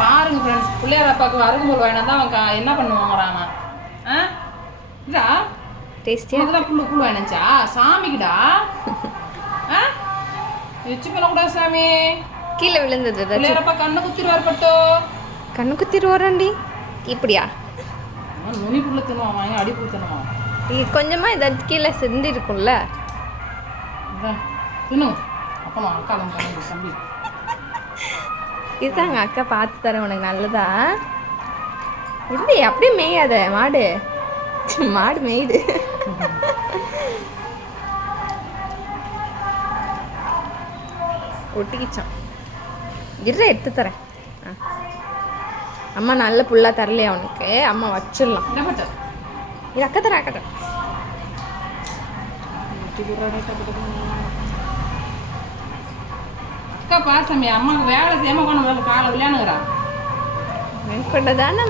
பாருங்க ஃப்ரெண்ட்ஸ், பிள்ளையார் அப்பாவுக்கு அருகும்போல் வேணாம் தான் அவன் என்ன பண்ணுவாங்கிறாங்க. இதா டேஸ்டியாக தான் புல்லு புல்லு வேணுச்சா சாமிக்குடா. வச்சு பண்ணக்கூடாது சாமி, கீழே விழுந்தது. பிள்ளையார் அப்பா கண்ணை குத்திடுவார் பட்டோ. கண்ணு குத்திடுவாராண்டி. இப்படியா நுனி புள்ள தின்னுவான், வாங்கி அடி புல் தின்னுவான். கொஞ்சமாக ஏதாச்சும் கீழே செஞ்சு இருக்கும்ல. தின்னு அப்போ நான் அக்கா தான் தம்பி. இதுதாங்க அக்கா பார்த்து தரேன் உனக்கு நல்லதா. இல்லை அப்படியே மேயாத மாடு. மாடு மேயுது. ஒட்டிக்கிச்சான். இரு எடுத்து தரேன். அம்மா நல்ல புல்லா தரலையா உனக்கு? அம்மா வச்சிடலாம். இது அக்கா தரேன் அக்கா தரேன். அக்கா பாசமே அம்மாவுக்கு வேலை செய்யாம கொண்டு காலை விளையாடுங்கிறா. கொண்டதானே